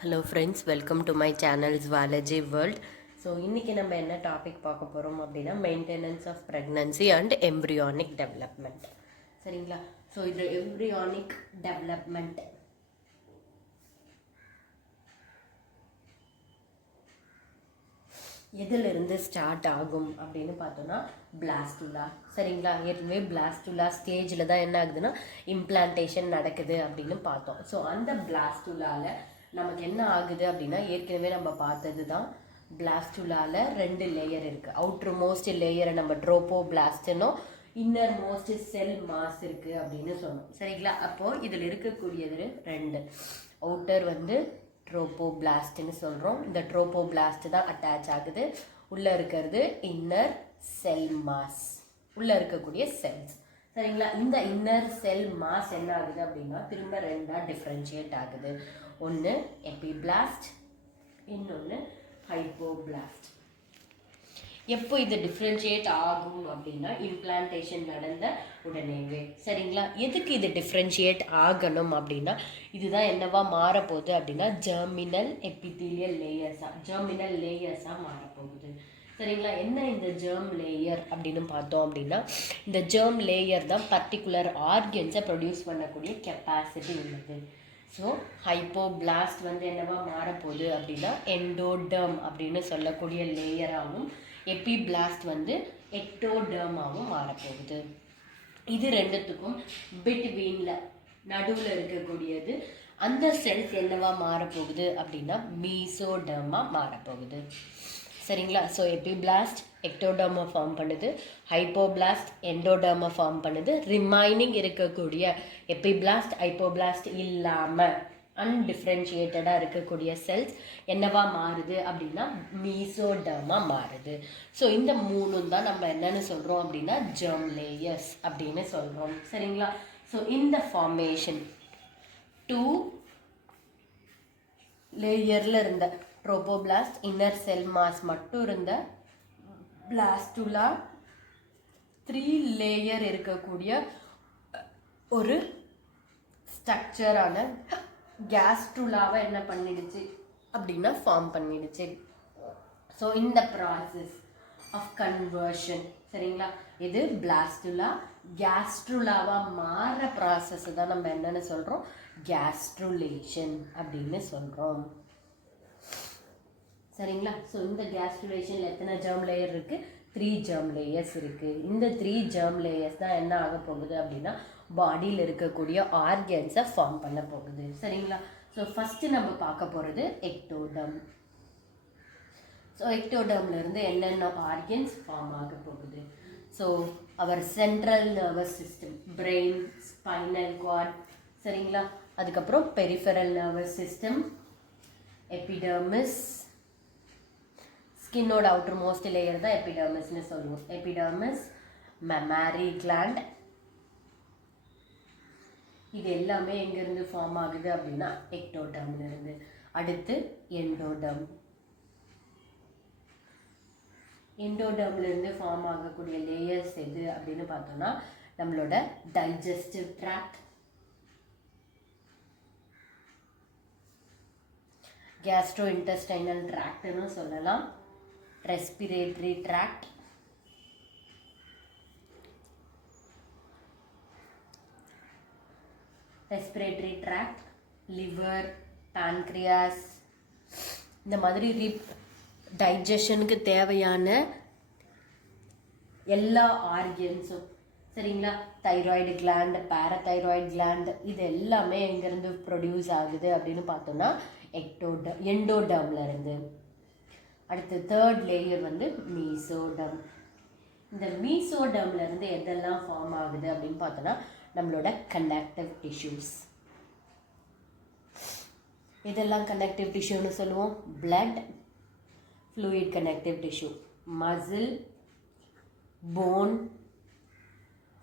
Hello friends, welcome to my channel zoology world. So இன்றைக்கி நம்ம என்ன டாபிக் பார்க்க போகிறோம் அப்படின்னா maintenance of pregnancy and embryonic development. சரிங்களா? ஸோ இது எம்ப்ரியானிக் டெவலப்மெண்ட் எதிலிருந்து ஸ்டார்ட் ஆகும் அப்படின்னு பார்த்தோன்னா பிளாஸ்டுலா. சரிங்களா? ஏற்கனவே பிளாஸ்டுலா ஸ்டேஜில் தான் என்ன ஆகுதுன்னா இம்ப்ளான்டேஷன் நடக்குது அப்படின்னு பார்த்தோம். ஸோ அந்த பிளாஸ்டுலாவில் நமக்கு என்ன ஆகுது அப்படின்னா ஏற்கனவே நம்ம பார்த்தது தான். பிளாஸ்டுலாவில் 2 லேயர் இருக்குது. அவுட்ரு மோஸ்ட் லேயரை நம்ம ட்ரோப்போ பிளாஸ்ட்னோ, இன்னர் மோஸ்ட் செல் மாஸ் இருக்குது அப்படின்னு சொன்னோம். சரிங்களா? அப்போது இதில் இருக்கக்கூடியது 2. அவுட்டர் ட்ரோப்போபிளாஸ்ட்னு சொல்கிறோம். இந்த ட்ரோப்போபிளாஸ்ட் தான் அட்டாச் ஆகுது. உள்ளே இருக்கிறது இன்னர் செல் மாஸ், உள்ளே இருக்கக்கூடிய செல்ஸ். சரிங்களா? இந்த இன்னர் செல் மாஸ் என்ன ஆகுது அப்படின்னா திரும்ப 2ஆக டிஃப்ரென்ஷியேட் ஆகுது. ஒன்று எபிபிளாஸ்ட், இன்னொன்று ஹைப்போபிளாஸ்ட். எப்போ இது டிஃப்ரென்ஷியேட் ஆகும் அப்படின்னா இம்ப்ளான்டேஷன் நடந்த உடனேவே. சரிங்களா? எதுக்கு இது டிஃப்ரென்ஷியேட் ஆகணும் அப்படின்னா இதுதான் என்னவா மாறப்போகுது அப்படின்னா ஜெர்மினல் எபிதீலியல் லேயர்ஸாக மாறப்போகுது. சரிங்களா? என்ன இந்த ஜெர்ம் லேயர் அப்படின்னு பார்த்தோம் அப்படின்னா இந்த ஜெர்ம் லேயர் தான் பர்டிகுலர் ஆர்கன்ஸை ப்ரொடியூஸ் பண்ணக்கூடிய கெப்பாசிட்டி உள்ளது. ஸோ ஹைப்போபிளாஸ்ட் என்னவா மாறப்போகுது அப்படின்னா எண்டோடர்ம் அப்படின்னு சொல்லக்கூடிய லேயராகவும், எபிபிளாஸ்ட் எக்டோடர்மாவும் மாறப்போகுது. இது ரெண்டுத்துக்கும் பிட்வீனில் நடுவில் இருக்கக்கூடியது அந்த செல்ஸ் என்னவா மாறப்போகுது அப்படின்னா மீசோடர்மா மாறப்போகுது. சரிங்களா? ஸோ எபிபிளாஸ்ட் எக்டோடர்மா ஃபார்ம் பண்ணுது, ஹைப்போபிளாஸ்ட் எண்டோடர்மா ஃபார்ம் பண்ணுது. ரிமைனிங் இருக்கக்கூடிய எபிபிளாஸ்ட் ஹைப்போபிளாஸ்ட் இல்லாமல் அன்டிஃப்ரென்ஷியேட்டடாக இருக்கக்கூடிய செல்ஸ் என்னவா மாறுது அப்படின்னா மீசோடர்மா மாறுது. ஸோ இந்த 3 தான் நம்ம என்னன்னு சொல்கிறோம் அப்படின்னா ஜெர்ம் லேயர்ஸ் அப்படின்னு சொல்கிறோம். சரிங்களா? ஸோ இந்த ஃபார்மேஷன் 2 லேயரில் இருந்த ட்ரோப்போபிளாஸ்ட் இன்னர் செல் மாஸ் மட்டும் இருந்த பிளாஸ்டுலா 3 லேயர் இருக்கக்கூடிய ஒரு ஸ்ட்ரக்சரான கேஸ்ட்ருலாவை என்ன பண்ணிடுச்சு அப்படின்னா ஃபார்ம் பண்ணிடுச்சு. ஸோ இந்த ப்ராசஸ் ஆஃப் கன்வர்ஷன், சரிங்களா, இது பிளாஸ்டுலா கேஸ்ட்ருலாவாக மாறுற ப்ராசஸ் தான் நம்ம என்னன்னு சொல்கிறோம் கேஸ்ட்ருலேஷன் அப்படின்னு சொல்கிறோம். சரிங்களா? ஸோ இந்த கேஸ்ட்ருலேஷனில் எத்தனை ஜெர்ம் லேயர் இருக்குது? 3 ஜெர்ம் லேயர்ஸ் இருக்குது. இந்த 3 ஜெர்ம் லேயர்ஸ் தான் என்ன ஆக போகுது அப்படின்னா பாடியில் இருக்கக்கூடிய ஆர்கன்ஸை ஃபார்ம் பண்ண போகுது. சரிங்களா? ஸோ ஃபஸ்ட்டு நம்ம பார்க்க போகிறது எக்டோடர்ம். ஸோ எக்டோடர்ம்லேருந்து என்னென்ன ஆர்கன்ஸ் ஃபார்ம் ஆக போகுது? So our central nervous system, brain, spinal cord, சரிங்களா, அதுக்கப்புறம் பெரிஃபெரல் நர்வஸ் சிஸ்டம், எபிடர்மிஸ், ஸ்கின்னோட அவுட்டர் மோஸ்ட் லேயர் தான் எபிடர்மிஸ்னு சொல்லுவோம். எபிடர்மிஸ், மெமாரி கிளாண்ட், இது எல்லாமே எங்கேருந்து ஃபார்ம் ஆகுது அப்படின்னா எக்டோடர்ம்லேருந்து. அடுத்து எண்டோடர்ம். எண்டோடர்ம்லேருந்து ஃபார்ம் ஆகக்கூடிய லேயர்ஸ் எது அப்படின்னு பார்த்தோம்னா நம்மளோட டைஜஸ்டிவ் ட்ராக்ட், கேஸ்ட்ரோ இன்டெஸ்டைனல் ட்ராக்ட்னு சொல்லலாம், ரெஸ்பிரேட்டரி ட்ராக்ட், லிவர், பான்க்ரியாஸ், இந்த மாதிரி டைஜஷனுக்கு தேவையான எல்லா ஆர்கன்ஸும், சரிங்களா, தைராய்டு கிளாண்ட், பேராதைராய்டு கிளாண்ட், இது எல்லாமே எங்கேருந்து ப்ரொடியூஸ் ஆகுது அப்படின்னு பார்த்தோம்னா எண்டோடர்ம்ல இருந்து. அடுத்து 3rd லேயர் மீசோடர்ம். இந்த மீசோடர்ம்ல இருந்து எதெல்லாம் ஃபார்ம் ஆகுது அப்படின்னு பார்த்தோம்னா நம்மளோட கனெக்டிவ் டிஷ்யூஸ். இதெல்லாம் கனெக்டிவ் டிஷ்யூன்னு சொல்லுவோம். Blood, fluid connective tissue, muscle, phone,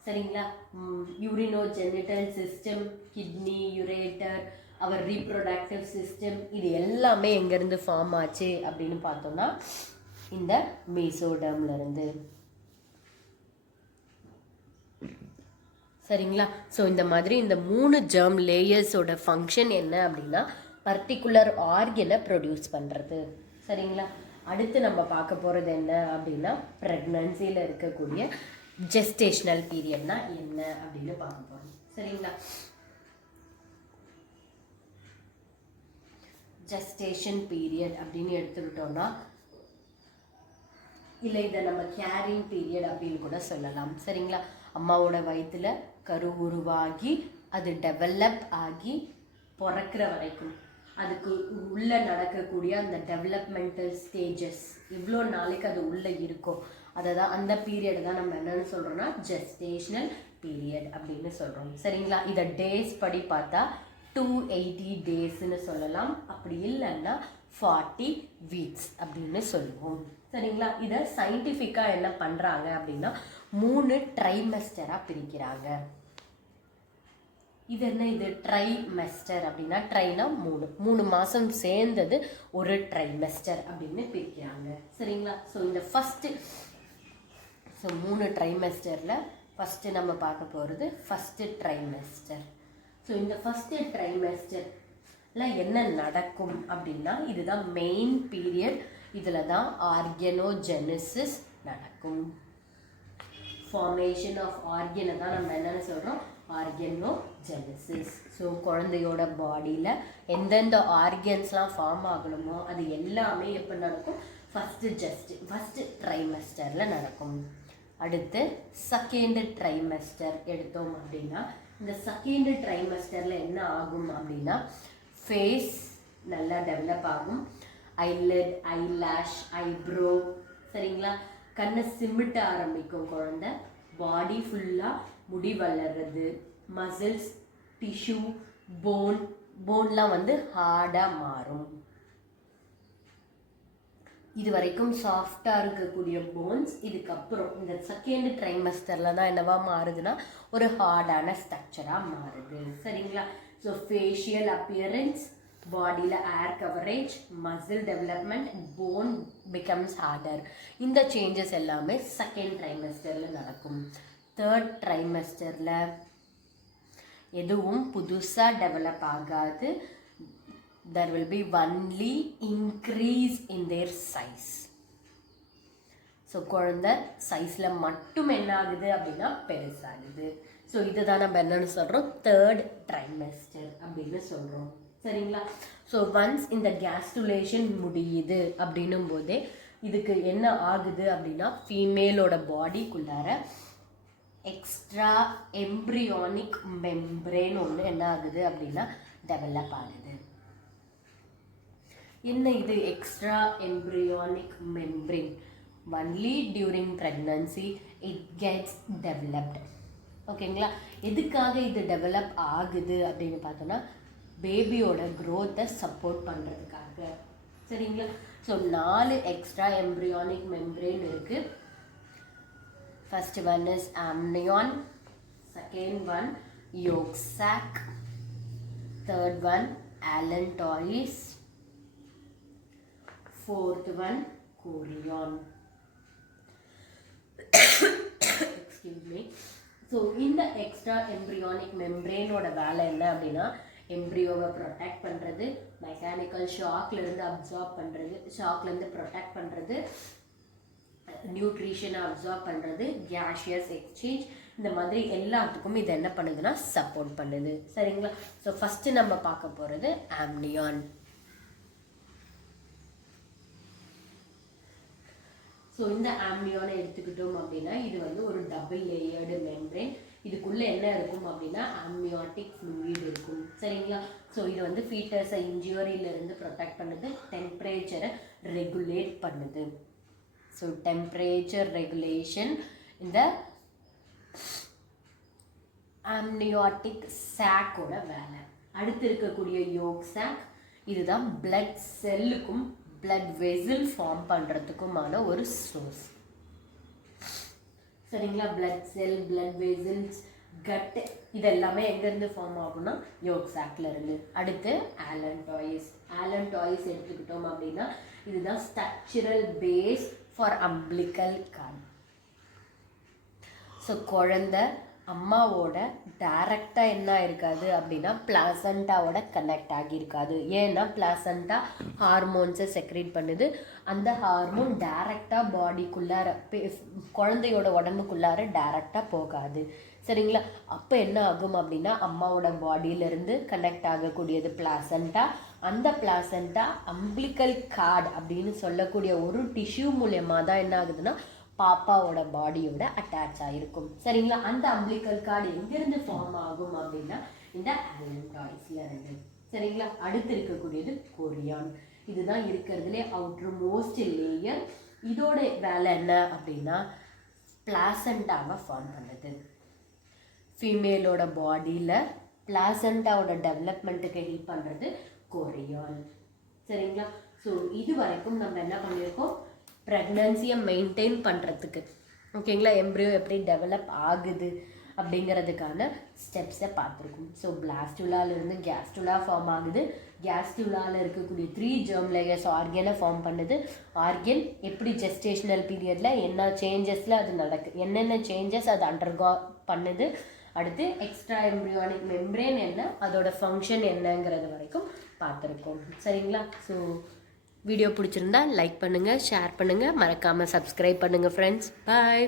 சரிங்களா, யூரினோஜெனிட்டல் சிஸ்டம், கிட்னி, யுரேட்டர், அவர் ரீப்ரொடக்டிவ் சிஸ்டம், இது எல்லாமே எங்கேருந்து ஃபார்ம் ஆச்சு அப்படின்னு பார்த்தோம்னா இந்த மீசோடர்ம்லேருந்து. சரிங்களா? ஸோ இந்த மாதிரி இந்த 3 ஜெர்ம் லேயர்ஸோட ஃபங்க்ஷன் என்ன அப்படின்னா பர்டிகுலர் ஆர்கனை ப்ரொடியூஸ் பண்ணுறது. சரிங்களா? அடுத்து நம்ம பார்க்க போகிறது என்ன அப்படின்னா ப்ரெக்னன்சியில் இருக்கக்கூடிய ஜெஸ்டேஷனல் பீரியட்னா என்ன அப்படின்னு பார்க்க போகிறோம். சரிங்களா? ஜெஸ்டேஷன் பீரியட் அப்படின்னு எடுத்துக்கிட்டோம்னா இல்லை இதை நம்ம கேரிங் பீரியட் அப்படின்னு கூட சொல்லலாம். சரிங்களா? அம்மாவோட வயிற்றுல கரு உருவாகி அது டெவலப் ஆகி பிறக்கிற வரைக்கும் அதுக்கு உள்ளே நடக்கக்கூடிய அந்த டெவலப்மெண்டல் ஸ்டேஜஸ் இவ்வளோ நாளைக்கு அது உள்ளே இருக்கும். அதை தான் அந்த பீரியட் தான் நம்ம என்னென்னு சொல்கிறோம்னா ஜெஸ்டேஷனல் பீரியட் அப்படின்னு சொல்கிறோம். சரிங்களா? இதை டேஸ் படி பார்த்தா 280 டேஸ்ன்னு சொல்லலாம். அப்படி இல்லைன்னா 40 வீக்ஸ் அப்படின்னு சொல்லுவோம். சரிங்களா? இதை சயின்டிஃபிக்காக என்ன பண்ணுறாங்க அப்படின்னா 3 ட்ரைமெஸ்டராக பிரிக்கிறாங்க. இது என்ன? இது ட்ரைமெஸ்டர் அப்படின்னா ட்ரைனா 3 மாதம் சேர்ந்தது ஒரு ட்ரைமெஸ்டர் அப்படின்னு பிரிக்கிறாங்க. சரிங்களா? ஸோ இந்த ஃபஸ்ட்டு 3 ட்ரைமெஸ்டரில் ஃபஸ்ட்டு நம்ம பார்க்க போகிறது ஃபஸ்ட்டு ட்ரைமெஸ்டர். ஸோ இந்த ஃபஸ்ட்டு ட்ரைமெஸ்டரில் என்ன நடக்கும் அப்படின்னா இதுதான் மெயின் பீரியட். இதில் தான் ஆர்கனோஜெனிசிஸ் நடக்கும். ஃபார்மேஷன் ஆஃப் ஆர்கனை தான் நம்ம என்னென்னு சொல்கிறோம் ஆர்கனோஜெனிசிஸ். ஸோ குழந்தையோட பாடியில் எந்தெந்த ஆர்கன்ஸ்லாம் ஃபார்ம் ஆகணுமோ அது எல்லாமே எப்போ நடக்கும்? ஃபஸ்ட்டு ட்ரைமெஸ்டரில் நடக்கும். அடுத்து செகண்ட் ட்ரைமெஸ்டர் எடுத்தோம் அப்படின்னா இந்த செகண்ட் ட்ரைமெஸ்டரில் என்ன ஆகும் அப்படின்னா ஃபேஸ் நல்லா டெவலப் ஆகும். ஐலெட், ஐலாஷ், ஐப்ரோ, சரிங்களா? கண்ணை சிமிட்ட ஆரம்பிக்கும் குழந்தை. பாடி ஃபுல்லாக முடி வளர்றது, மசில்ஸ், டிஷ்யூ, போன்லாம் வந்து ஹார்டாக மாறும். இது வரைக்கும் சாஃப்டாக இருக்கக்கூடிய போன்ஸ் இதுக்கப்புறம் இந்த செகண்ட் ட்ரைமெஸ்டரில் தான் என்னவா மாறுதுன்னா ஒரு ஹார்டான ஸ்ட்ரக்சராக மாறுது. சரிங்களா? ஸோ ஃபேஷியல் அப்பியரன்ஸ், பாடியில் hair coverage, muscle development, bone becomes harder. இந்த சேஞ்சஸ் எல்லாமே செகண்ட் ட்ரைமெஸ்டரில் நடக்கும். தேர்ட் ட்ரைமெஸ்டரில் எதுவும் புதுசாக டெவலப் ஆகாது. There will be only increase in their size. So குழந்தை சைஸில் மட்டும் என்ன ஆகுது அப்படின்னா பெருசாகுது. ஸோ இதுதான் நம்ம என்னன்னு சொல்கிறோம் தேர்ட் ட்ரைமெஸ்டர் அப்படின்னு சொல்கிறோம். சரிங்களா? ஸோ ஒன்ஸ் இந்த கேஸ்டுலேஷன் முடியுது அப்படின்னும் போதே இதுக்கு என்ன ஆகுது அப்படின்னா ஃபீமேலோட பாடிக்குள்ளார எக்ஸ்ட்ரா எம்ப்ரியானிக் மெம்ப்ரேன் ஒன்று என்ன ஆகுது அப்படின்னா டெவலப் ஆகுது. என்ன இது extra embryonic membrane? Only during pregnancy it gets developed. ஓகேங்களா? எதுக்காக இது டெவலப் ஆகுது அப்படின்னு பார்த்தோன்னா பேபியோட க்ரோத்தை சப்போர்ட் பண்ணுறதுக்காக. சரிங்களா? ஸோ 4 எக்ஸ்ட்ரா எம்ப்ரியானிக் மெம்ப்ரேன் இருக்குது. First one is amnion, second one yolk sac, third one allantois, fourth one chorion. Excuse me. So இந்த எக்ஸ்ட்ரா எம்ப்ரியானிக் மெம்ப்ரேனோட வேலை என்ன அப்படின்னா எம்ப்ரியோவை ப்ரொடெக்ட் பண்ணுறது, மெக்கானிக்கல் ஷாக்லேருந்து அப்சார்ப் பண்ணுறது, ஷாக்லேருந்து ப்ரொடெக்ட் பண்ணுறது, நியூட்ரிஷனை அப்சார்ப் பண்ணுறது, கேஷியஸ் எக்ஸ்சேஞ்ச், இந்த மாதிரி எல்லாத்துக்கும் இது என்ன பண்ணுதுன்னா சப்போர்ட் பண்ணுது. சரிங்களா? ஸோ ஃபஸ்ட்டு நம்ம பார்க்க போகிறது amnion. ஸோ இந்த amnionனை எடுத்துக்கிட்டோம் அப்படின்னா இது வந்து ஒரு டபுள் லேயர்டு மெம்ப்ரேன். இதுக்குள்ளே என்ன இருக்கும் அப்படின்னா amniotic fluid இருக்கும். சரிங்களா? ஸோ இது வந்து ஃபீட்டஸை இன்ஜுரியிலிருந்து ப்ரொடெக்ட் பண்ணுது, டெம்பரேச்சரை ரெகுலேட் பண்ணுது. ஸோ டெம்பரேச்சர் ரெகுலேஷன் இந்த amniotic சாக்கோட வேலை. அடுத்து இருக்கக்கூடிய yolk sac இதுதான் பிளட் செல்லுக்கும் பிளட் வெசில் ஃபார்ம் பண்ணுறதுக்குமான ஒரு சோர்ஸ். சரிங்களா? Blood cell, blood vessels, cut இதெல்லாமே எங்கேருந்து ஃபார்ம் ஆகும்னா yolk sacல இருந்து. அடுத்து allantois. allantois எடுத்துக்கிட்டோம் அப்படின்னா இதுதான் structural base for umbilical cord. So குழந்தை அம்மாவோட டைரக்டாக என்ன இருக்காது அப்படின்னா பிளாசண்டாவோட கனெக்ட் ஆகியிருக்காது. ஏன்னா பிளாசண்டா ஹார்மோன்ஸை செக்ரேட் பண்ணுது. அந்த ஹார்மோன் டைரக்டாக பாடிக்குள்ளார குழந்தையோட உடம்புக்குள்ளார டைரக்டாக போகாது. சரிங்களா? அப்போ என்ன ஆகும் அப்படின்னா அம்மாவோட பாடியிலேருந்து கனெக்ட் ஆகக்கூடியது பிளாசண்டா. அந்த பிளாசண்டா அம்பிளிக்கல் கார்டு அப்படின்னு சொல்லக்கூடிய ஒரு டிஷ்யூ மூலயமா தான் என்ன ஆகுதுன்னா பாப்பாவோட பாடியோட அட்டாச் ஆகிருக்கும். சரிங்களா? அந்த அம்பிளிக்கல் கார்டு எங்கேருந்து ஃபார்ம் ஆகும் அப்படின்னா இந்த ஆலன்டாய்ஸ்ல இருந்து. சரிங்களா? அடுத்து இருக்கக்கூடியது கொரியான். இதுதான் இருக்கிறதுலே அவுட்டர் மோஸ்ட் லேயர். இதோட வேலை என்ன அப்படின்னா பிளாசண்டாவை ஃபார்ம் பண்ணுது. ஃபீமேலோட பாடியில் பிளாசண்டாவோட டெவலப்மெண்ட்டுக்கு ஹெல்ப் பண்ணுறது கொரியான். சரிங்களா? ஸோ இது வரைக்கும் நம்ம என்ன பண்ணியிருக்கோம், ப்ரெக்னன்சியை மெயின்டைன் பண்ணுறதுக்கு, ஓகேங்களா, எம்ப்ரியோ எப்படி டெவலப் ஆகுது அப்படிங்கிறதுக்கான ஸ்டெப்ஸை பார்த்துருக்கோம். ஸோ பிளாஸ்டுலாவிலேருந்து கேஸ்டுலா ஃபார்ம் ஆகுது. கேஸ்டுலாவில் இருக்கக்கூடிய 3 ஜெர்ம் லேயர்ஸ் ஆர்கனை ஃபார்ம் பண்ணுது. ஆர்கன் எப்படி ஜெஸ்டேஷனல் பீரியடில் என்ன சேஞ்சஸில் அது என்னென்ன சேஞ்சஸ் அது அண்டர்கோ பண்ணுது. அடுத்து எக்ஸ்ட்ரா எம்ப்ரியானிக் மெம்ப்ரேன் என்ன, அதோட ஃபங்க்ஷன் என்னங்கிறது வரைக்கும் பார்த்துருக்கோம். சரிங்களா? ஸோ வீடியோ பிடிச்சிருந்தா லைக் பண்ணுங்கள், ஷேர் பண்ணுங்கள், மறக்காமல் சப்ஸ்கிரைப் பண்ணுங்கள் ஃப்ரெண்ட்ஸ். பாய்.